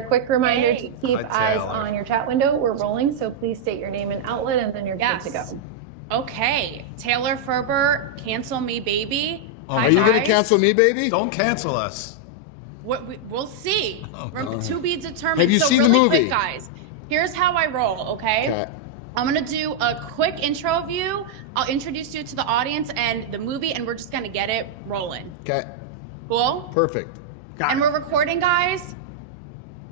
Quick reminder to keep Hi, eyes Taylor. on your chat window. We're rolling, so please state your name and outlet, and then you're good to go. Okay, Taylor Ferber, cancel me, baby. Are you going to cancel me, baby? Don't cancel us. We'll see. To be determined. Have you so seen really the movie? quick, guys, here's how I roll, okay? I'm going to do a quick intro of you. I'll introduce you to the audience and the movie, and we're just going to get it rolling. Okay. Cool? Perfect. And we're recording, guys?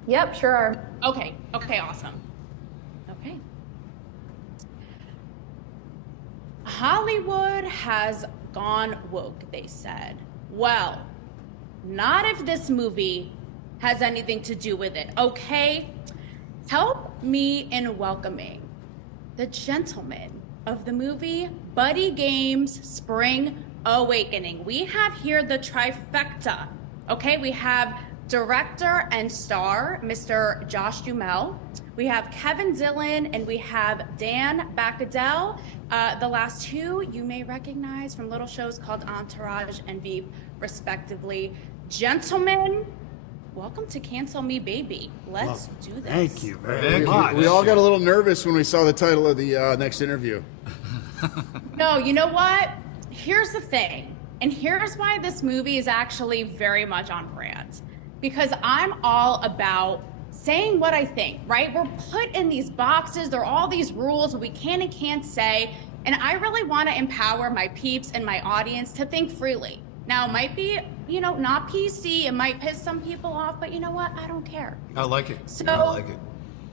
Yep, sure are. Okay, awesome. Okay. Hollywood has gone woke, they said. Well, not if this movie has anything to do with it, okay? Help me in welcoming the gentleman of the movie Buddy Games Spring Awakening. We have here the trifecta, okay? We have director and star, Mr. Josh Duhamel. We have Kevin Dillon, and we have Dan Bakkedahl. The last two you may recognize from little shows called Entourage and VEEP, respectively. Gentlemen, welcome to Cancel Me, Baby. Let's do this. Thank you very much. We all got a little nervous when we saw the title of the next interview. No, you know what? Here's the thing, and here's why this movie is actually very much on brand. Because I'm all about saying what I think, right? We're put in these boxes, there are all these rules we can and can't say, and I really want to empower my peeps and my audience to think freely. Now, it might be, not PC, it might piss some people off, but you know what? I don't care. I like it. So, I like it.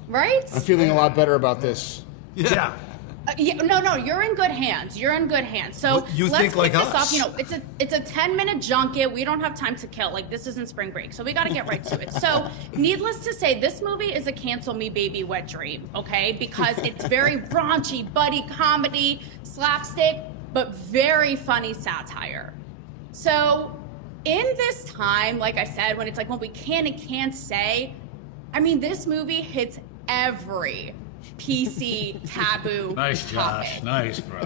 Right? I'm feeling a lot better about this. Yeah. No, you're in good hands. You're in good hands. So You let's think like kick this us. off. It's a 10-minute junket. We don't have time to kill. Like, this isn't spring break, so we got to get right to it. So, needless to say, this movie is a cancel me, baby, wet dream. Okay, because it's very raunchy, buddy comedy, slapstick, but very funny satire. So, in this time, like I said, when it's like what we can and can't say, I mean, this movie hits every PC taboo Nice, topic. Josh. Nice, bro.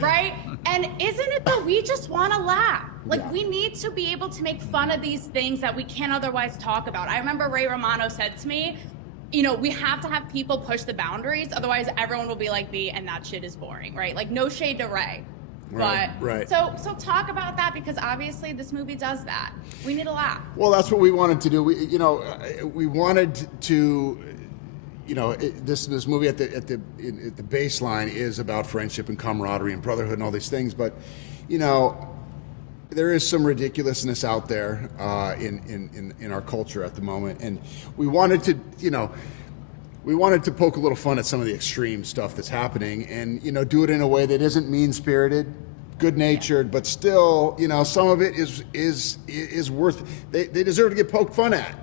Right? And isn't it that we just want to laugh? Like, we need to be able to make fun of these things that we can't otherwise talk about. I remember Ray Romano said to me, we have to have people push the boundaries, otherwise everyone will be like me, and that shit is boring, right? Like, no shade to Ray. Right. So talk about that, because obviously this movie does that. We need to laugh. Well, that's what we wanted to do. We wanted to, this movie at the baseline is about friendship and camaraderie and brotherhood and all these things, but there is some ridiculousness out there in our culture at the moment, and we wanted to poke a little fun at some of the extreme stuff that's happening, and do it in a way that isn't mean-spirited, good-natured, but still, some of it is worth. They deserve to get poked fun at.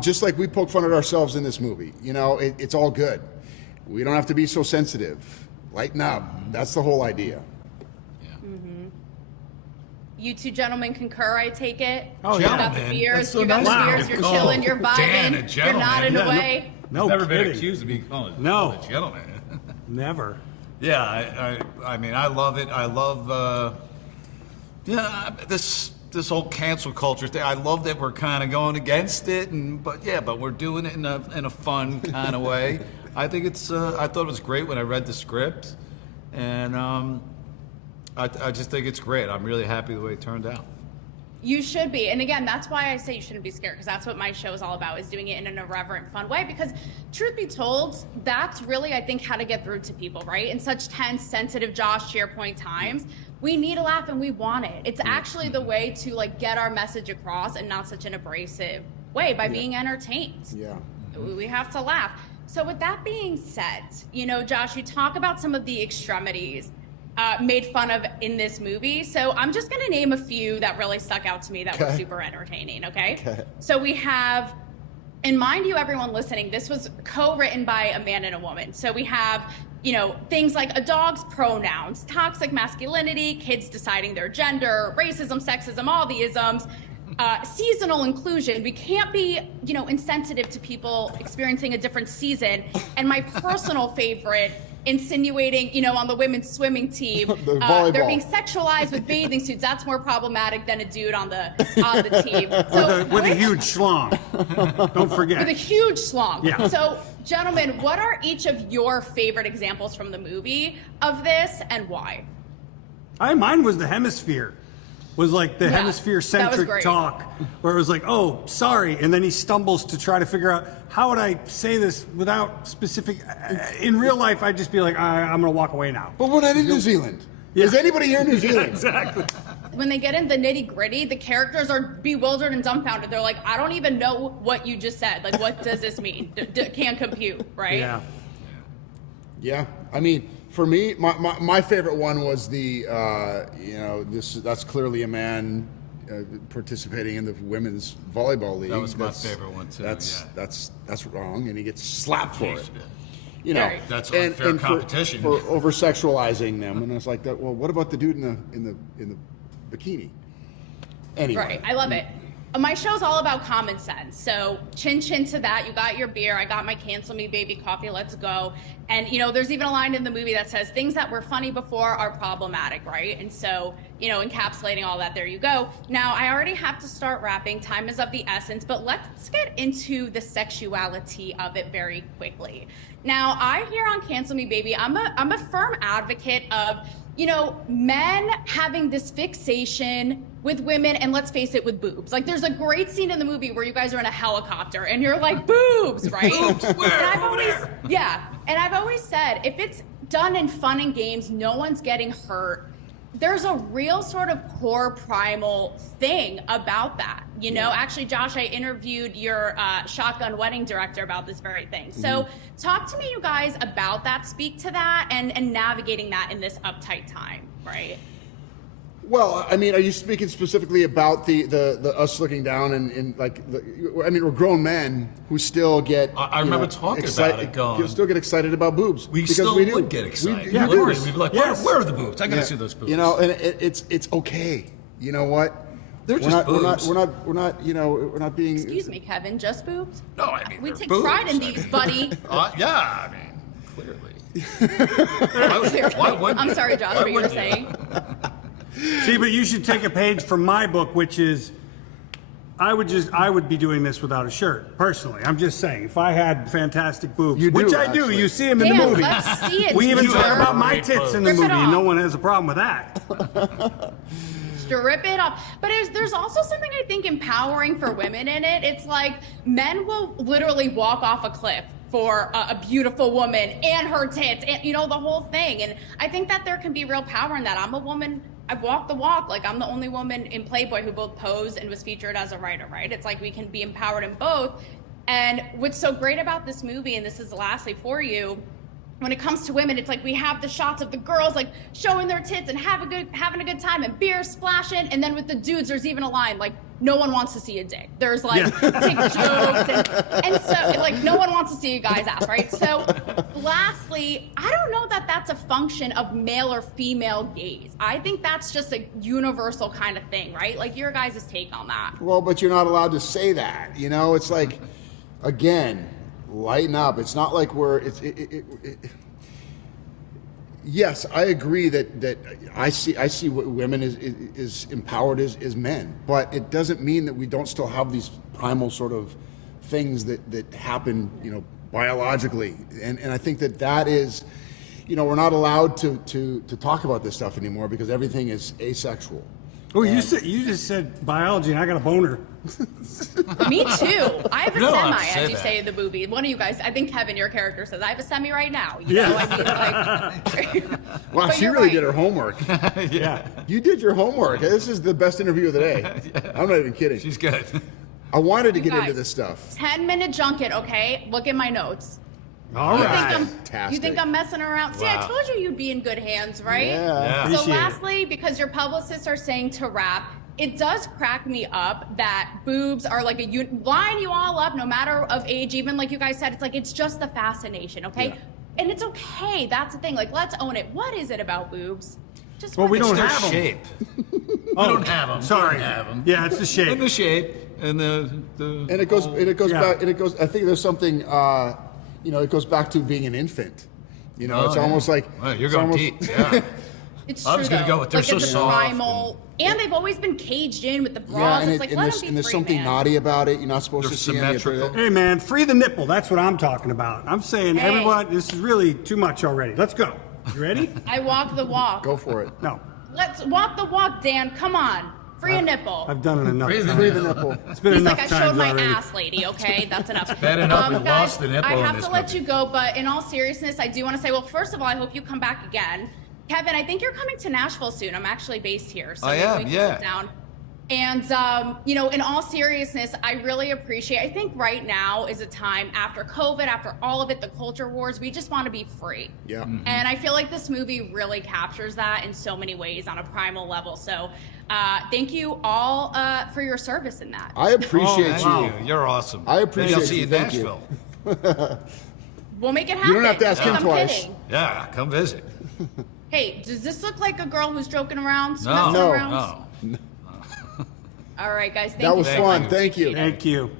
Just like we poke fun at ourselves in this movie. It's all good. We don't have to be so sensitive. Lighten up. That's the whole idea. You two gentlemen concur, I take it? Oh, You got the Gentlemen? beers, That's so you got nice. the Wow. beers, you're chilling, you're Dan, a vibing, you're gentleman. nodding Yeah, away. No Never been kidding. accused of being called No. a gentleman. Never. Yeah, I mean, I love it. I love, this whole cancel culture thing. I love that we're kind of going against it, but we're doing it in a fun kind of way. I think I thought it was great when I read the script, and I just think it's great. I'm really happy the way it turned out. You should be. And again, that's why I say you shouldn't be scared, because that's what my show is all about, is doing it in an irreverent, fun way. Because truth be told, that's really, I think, how to get through to people, right? In such tense, sensitive, Josh, to your point times, we need a laugh and we want it. It's actually the way to get our message across, and not such an abrasive way, by being entertained. Yeah. We have to laugh. So with that being said, Josh, you talk about some of the extremities made fun of in this movie. So I'm just going to name a few that really stuck out to me that were super entertaining, okay? So we have, and mind you, everyone listening, this was co-written by a man and a woman. So we have, things like a dog's pronouns, toxic masculinity, kids deciding their gender, racism, sexism, all the isms, seasonal inclusion. We can't be, insensitive to people experiencing a different season. And my personal favorite insinuating, on the women's swimming team, volleyball. they're being sexualized with bathing suits. That's more problematic than a dude on the team. So With a huge schlong. Don't forget. with a huge schlong. Yeah. So, gentlemen, what are each of your favorite examples from the movie of this, and why? Mine was the hemisphere. Was like the Yeah, that was hemisphere-centric great. talk, where it was like, oh, sorry, and then he stumbles to try to figure out, how would I say this without specific... In real life, I'd just be like, I'm going to walk away now. But we're not in New Zealand. Yeah. Is anybody here in New Zealand? Exactly. When they get in the nitty-gritty, the characters are bewildered and dumbfounded. They're like, I don't even know what you just said. Like, what does this mean? Can't compute, right? Yeah. Yeah, I mean, for me, my favorite one was the that's clearly a man participating in the women's volleyball league. That was my favorite one too. That's wrong, and he gets slapped for it. Right. That's unfair competition. for over sexualizing them, and it's like that. Well, what about the dude in the bikini? Anyway, Right, I love it. My show's all about common sense. So chin chin to that. You got your beer. I got my cancel me baby coffee. Let's go. And there's even a line in the movie that says things that were funny before are problematic, right? And so, encapsulating all that, there you go. Now, I already have to start wrapping. Time is of the essence, but let's get into the sexuality of it very quickly. Now, I hear on Cancel Me Baby, I'm a firm advocate of men having this fixation with women, and let's face it, with boobs. Like, there's a great scene in the movie where you guys are in a helicopter and you're like, boobs, right? Boobs, where? And I've always said, if it's done in fun and games, no one's getting hurt. There's a real sort of core primal thing about that. Actually, Josh, I interviewed your Shotgun Wedding director about this very thing. So talk to me, you guys, about that, speak to that, and navigating that in this uptight time, right? Well, I mean, are you speaking specifically about the us looking down and we're grown men who still get. I remember talking about it going. You still get excited about boobs. We because still we do. would get excited. We Of do. course. We'd be like, where are the boobs? I gotta see those boobs. And it's okay. You know what? They're just boobs. We're not being. Excuse me, Kevin, just boobs? No, I mean, We they're take boobs. pride in these, buddy. Yeah, I mean, clearly. Why wouldn't I'm you? sorry, Josh, Why what you were wouldn't saying. See, but you should take a page from my book, which is, I would be doing this without a shirt, personally. I'm just saying, if I had fantastic boobs, You do, which I do, actually. you see them in the Dan, movie. let's see it. We even You talk have about my great tits in the boobs. Rip it movie, and no off. one has a problem with that. Strip it off. But there's also something I think empowering for women in it. It's like men will literally walk off a cliff for a beautiful woman and her tits and the whole thing. And I think that there can be real power in that. I'm a woman. I've walked the walk. Like, I'm the only woman in Playboy who both posed and was featured as a writer, right? It's like we can be empowered in both. And what's so great about this movie, and this is lastly for you, when it comes to women, it's like we have the shots of the girls like showing their tits and having a good time and beer splashing, and then with the dudes, there's even a line like, no one wants to see a dick. There's like dick jokes and so like no one wants to see a guy's ass, right? So lastly, I don't know that that's a function of male or female gaze. I think that's just a universal kind of thing, right? Like your guys' take on that. Well, but you're not allowed to say that. It's like, again, lighten up. It's not like yes, I agree that I see what women is empowered as men, but it doesn't mean that we don't still have these primal sort of things that happen, biologically, and I think that is, we're not allowed to talk about this stuff anymore because everything is asexual. Oh, you just said biology, and I got a boner. Me too. I have a No, semi, I'd say as you that. say in the movie. One of you guys, I think Kevin, your character says, I have a semi right now. Yeah. I mean, like, Wow, But she you're really right. did her homework. Yeah. You did your homework. This is the best interview of the day. I'm not even kidding. She's good. I wanted to get guys. into this stuff. 10-minute junket, okay? Look at my notes. All You right. think you think I'm messing around? See, I Wow. told you you'd be in good hands, right? Yeah. So Appreciate it. lastly, because your publicists are saying to wrap, it does crack me up that boobs are like line you all up, no matter of age, even like you guys said, it's like, it's just the fascination, okay? Yeah. And it's okay, that's the thing, like, let's own it. What is it about boobs? Just Well, we what don't is It's it? their have 'em. shape. Oh, don't have 'em. Sorry. We don't have 'em. Yeah, it's the shape. And the shape and the And it goes Yeah. back. And it goes. I think there's something. It goes back to being an infant. You know, it's almost like well, you're it's going almost- deep. Yeah. It's I true, was gonna though. go with they're like so it's soft primal, and they've always been caged in with the bras. Yeah, and, It's like, and let there's, them be and there's free, something man. naughty about it. You're not supposed They're to see any of it. symmetrical. Hey man, free the nipple. That's what I'm talking about. I'm saying, Hey. everyone, this is really too much already. Let's go. You ready? I walk the walk. Go for it. No. Let's walk the walk, Dan. Come on. Free a nipple. I've done it enough Free the times. Free the nipple. It's been He's enough like, I showed times my already. ass, lady. Okay, that's enough. Bad enough we guys, lost the nipple I in have this to let movie. you go, but in all seriousness, I do want to say, well, first of all, I hope you come back again. Kevin, I think you're coming to Nashville soon. I'm actually based here, so I maybe am, we can yeah. sit down. And you know, in all seriousness, I really appreciate. I think right now is a time after COVID, after all of it, the culture wars. We just want to be free. Yeah. And I feel like this movie really captures that in so many ways on a primal level. So thank you all for your service in that. I appreciate Thank you. you. You're awesome. I appreciate Maybe I'll see you you. in Thank you. Nashville. We'll make it happen. don't have to ask him I'm twice. kidding. Yeah, come visit. Hey, does this look like a girl who's joking around? No, messing No. around? no. All right, guys. Thank That you was so fun. much. Thank you. Thank you.